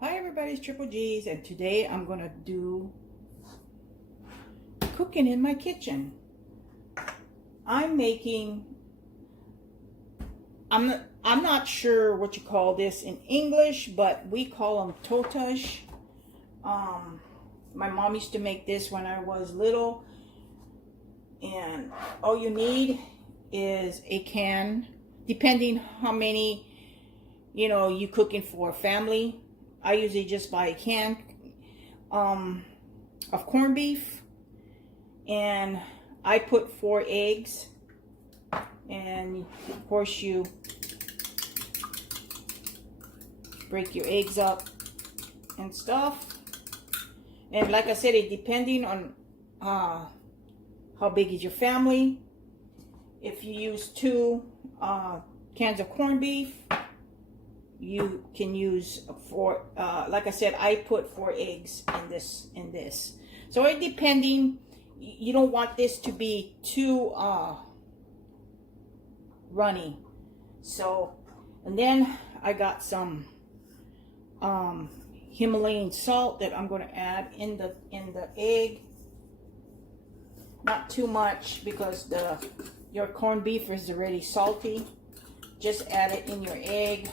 Hi everybody, it's Triple G's, and today I'm gonna do cooking in my kitchen. I'm making, I'm not sure what you call this in English, but we call them totage. My mom used to make this when I was little, and all you need is a can, depending how many you cooking for a family. I usually just buy a can of corned beef, and I put 4 eggs, and of course you break your eggs up and stuff. And like I said, it depending on how big is your family. If you use 2 cans of corned beef, you can use 4, like I said, I put 4 eggs in this. So it depending, you don't want this to be too runny. So, and then I got some Himalayan salt that I'm going to add in the egg. Not too much, because your corned beef is already salty. Just add it in your egg.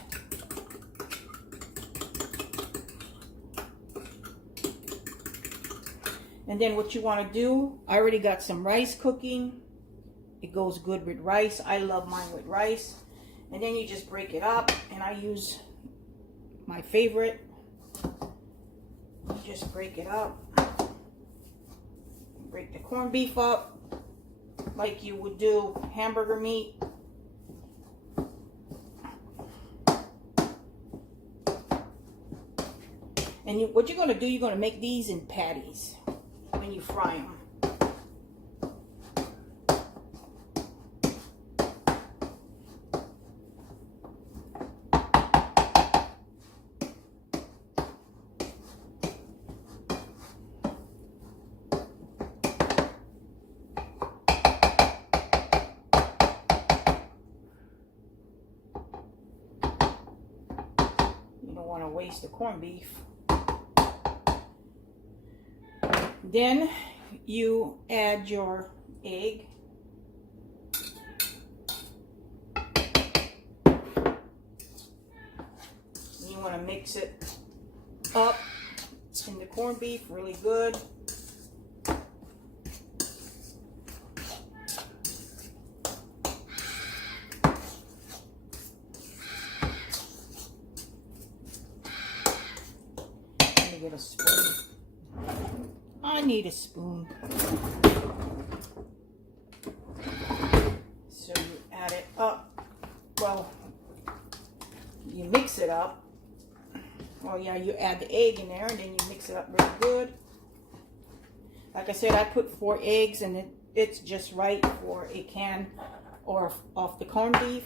And then what you want to do, I already got some rice cooking. It goes good with rice. I love mine with rice. And then you just break it up, and I use my favorite. You just break it up. Break the corned beef up like you would do hamburger meat. And what you're going to do, you're going to make these in patties when you fry them. You don't want to waste the corned beef. Then you add your egg. You want to mix it up in the corned beef really good. Let me get a spoon. I need a spoon. So you add it up. Well, you mix it up. Oh yeah, you add the egg in there, and then you mix it up really good. Like I said, I put 4 eggs, and it's just right for a can or of the corned beef.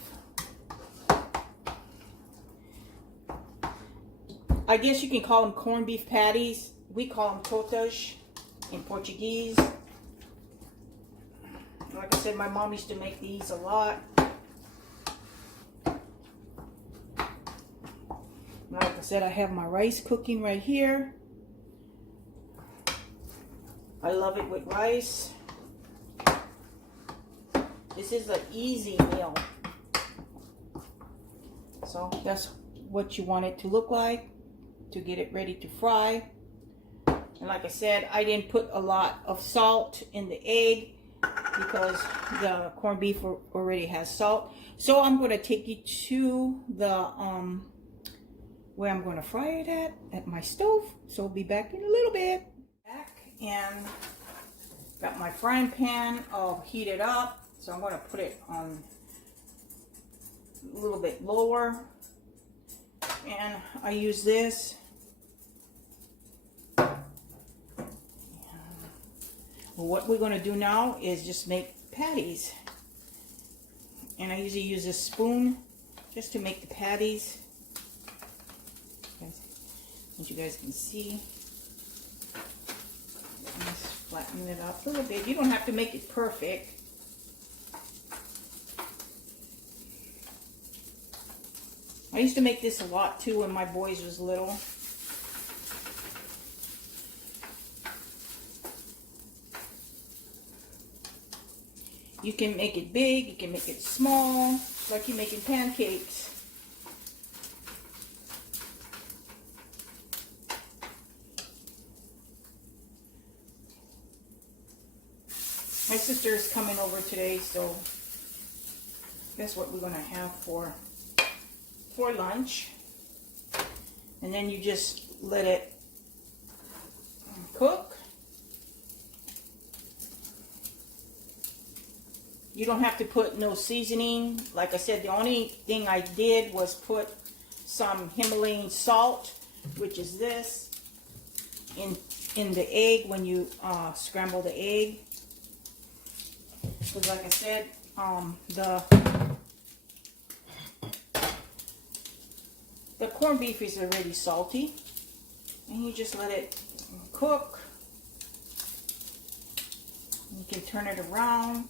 I guess you can call them corned beef patties. We call them totage in Portuguese. Like I said, my mom used to make these a lot. Like I said, I have my rice cooking right here. I love it with rice. This is an easy meal. So that's what you want it to look like to get it ready to fry. And like I said, I didn't put a lot of salt in the egg because the corned beef already has salt. So I'm going to take you to the where I'm going to fry it at my stove. So I'll be back in a little bit. Back, and got my frying pan all heated up. So I'm going to put it on a little bit lower. And I use this Well, what we're going to do now is just make patties. And I usually use a spoon just to make the patties. As you guys can see. Just flatten it up a little bit. You don't have to make it perfect. I used to make this a lot too when my boys was little. You can make it big, you can make it small, like you're making pancakes. My sister is coming over today, so that's what we're going to have for lunch. And then you just let it cook. You don't have to put no seasoning. Like I said, the only thing I did was put some Himalayan salt, which is this, in the egg when you scramble the egg. Because like I said, the corned beef is already salty. And you just let it cook. You can turn it around.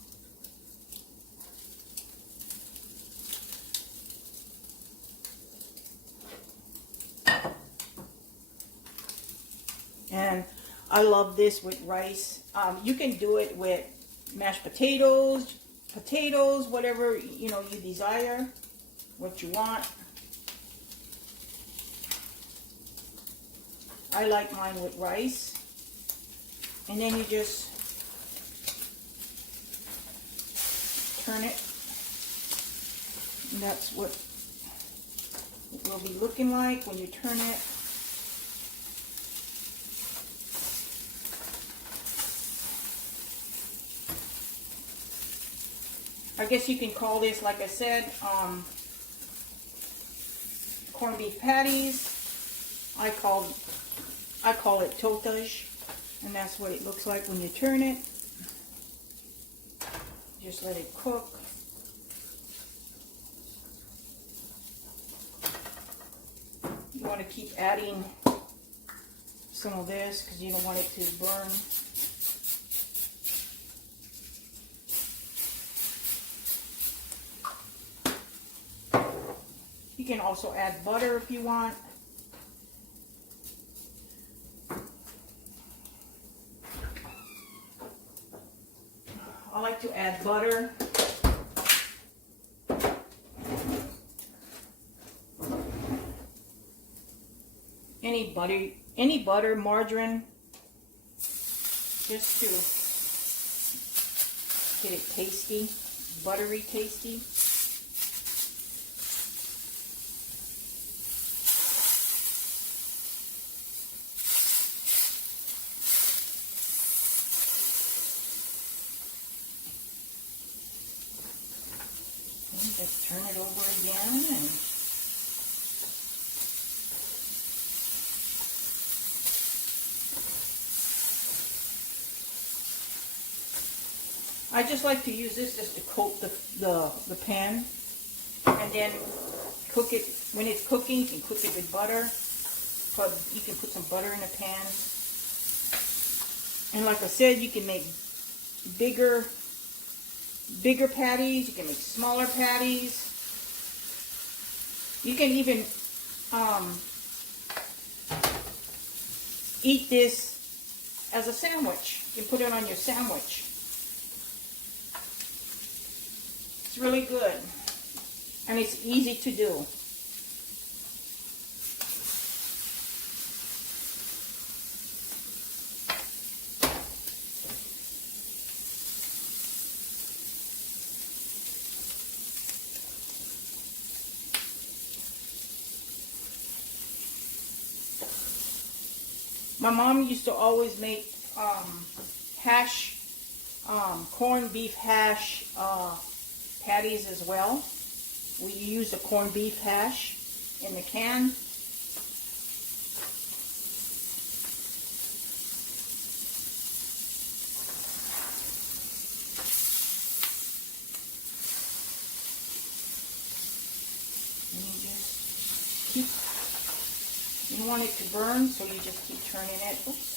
And I love this with rice. You can do it with mashed potatoes, whatever you desire, what you want. I like mine with rice. And then you just turn it. And that's what it will be looking like when you turn it. I guess you can call this, like I said, corned beef patties. I call it totage, and that's what it looks like when you turn it. Just let it cook. You want to keep adding some of this because you don't want it to burn. You can also add butter if you want. I like to add butter. Any butter, margarine, just to get it tasty, buttery tasty. Just turn it over again, and I just like to use this just to coat the pan, and then cook it. When it's cooking, you can cook it with butter. You can put some butter in the pan, and like I said, you can make bigger patties, you can make smaller patties. You can even eat this as a sandwich. You can put it on your sandwich. It's really good, and it's easy to do. My mom used to always make corned beef hash patties as well. We use the corned beef hash in the can. don't want it to burn, so you just keep turning it. Oops.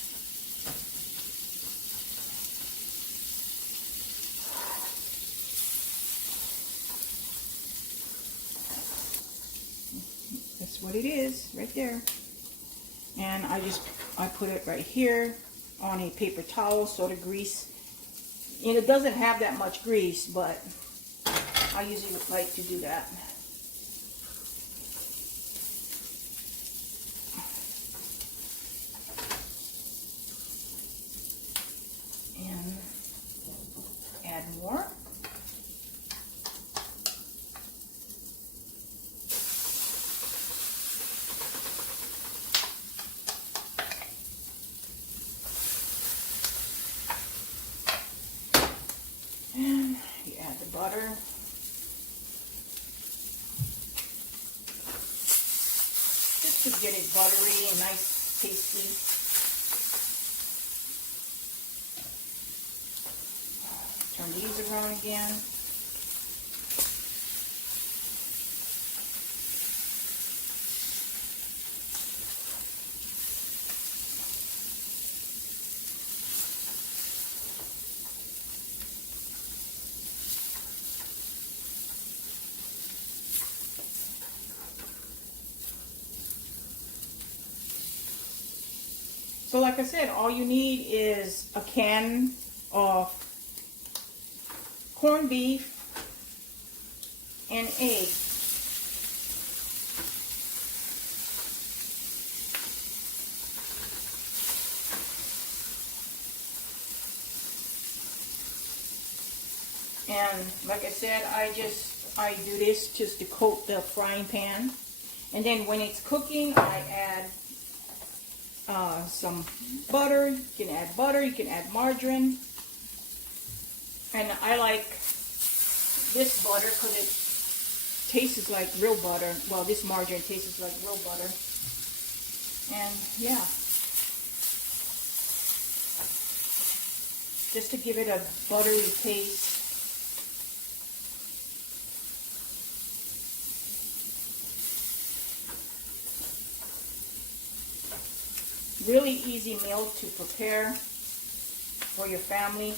That's what it is, right there. And I put it right here on a paper towel, so the grease, and it doesn't have that much grease, but I usually like to do that. And add more. And you add the butter. Just to get it buttery and nice, tasty. Turn these around again. So like I said, all you need is a can of corned beef and egg. And like I said, I do this just to coat the frying pan. And then when it's cooking, I add some butter. You can add butter, you can add margarine. And I like this butter because it tastes like real butter. Well, this margarine tastes like real butter. And yeah, just to give it a buttery taste. Really easy meal to prepare for your family.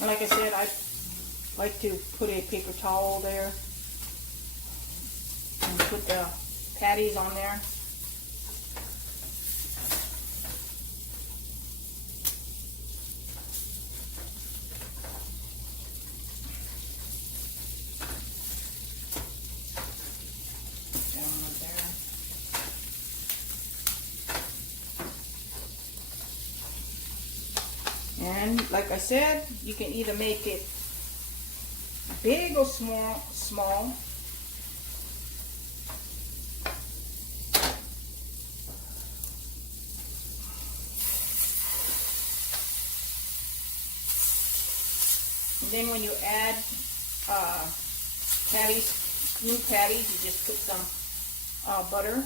And like I said, I like to put a paper towel there and put the patties on there. And like I said, you can either make it big or small. And then when you add new patties, you just put some butter.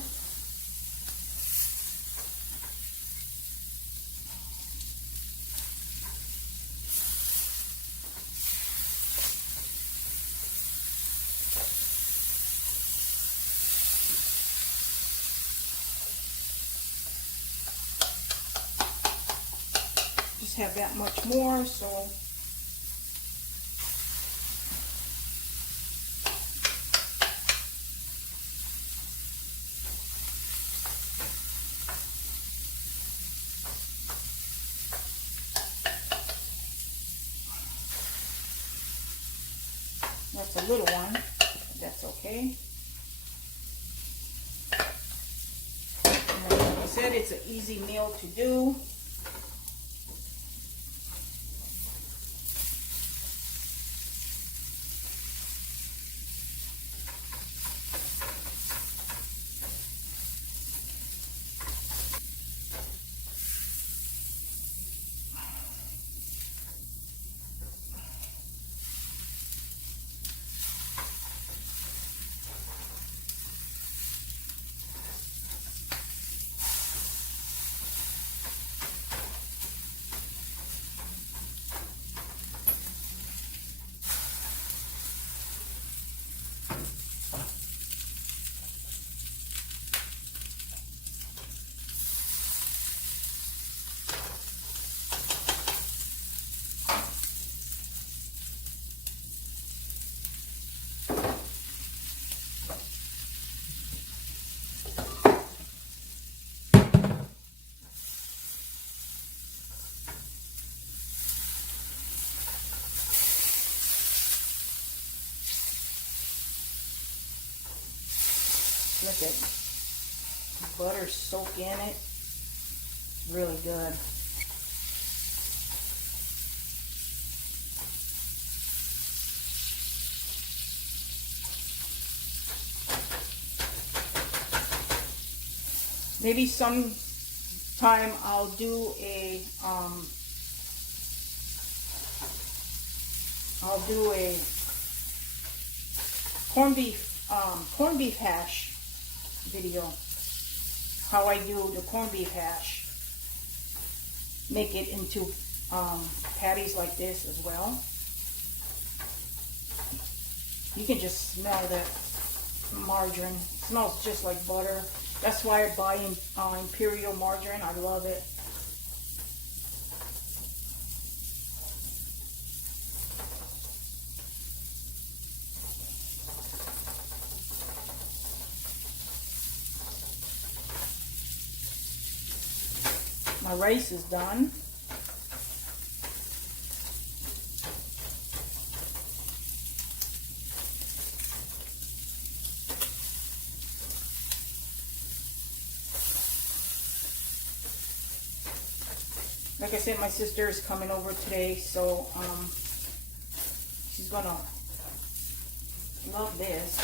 Just have that much more, so that's a little one. That's okay. And like I said, it's an easy meal to do. Look at butter soak in it. Really good. Maybe sometime I'll do a corned beef hash video. How I do the corned beef hash. Make it into patties like this as well. You can just smell that margarine. It smells just like butter. That's why I buy Imperial margarine. I love it. My rice is done. Like I said, my sister is coming over today, so she's gonna love this.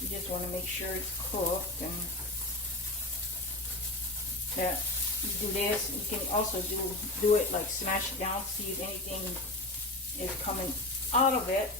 You just want to make sure it's cooked, and that you do this. You can also do it like smash it down, see if anything is coming out of it.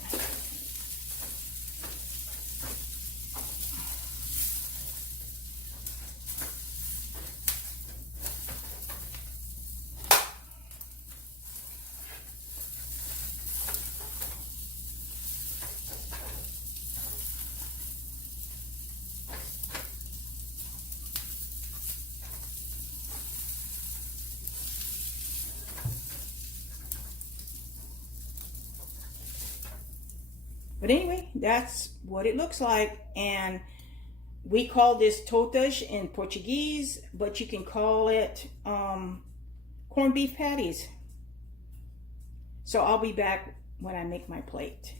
But anyway, that's what it looks like. And we call this totas in Portuguese, but you can call it corned beef patties. So I'll be back when I make my plate.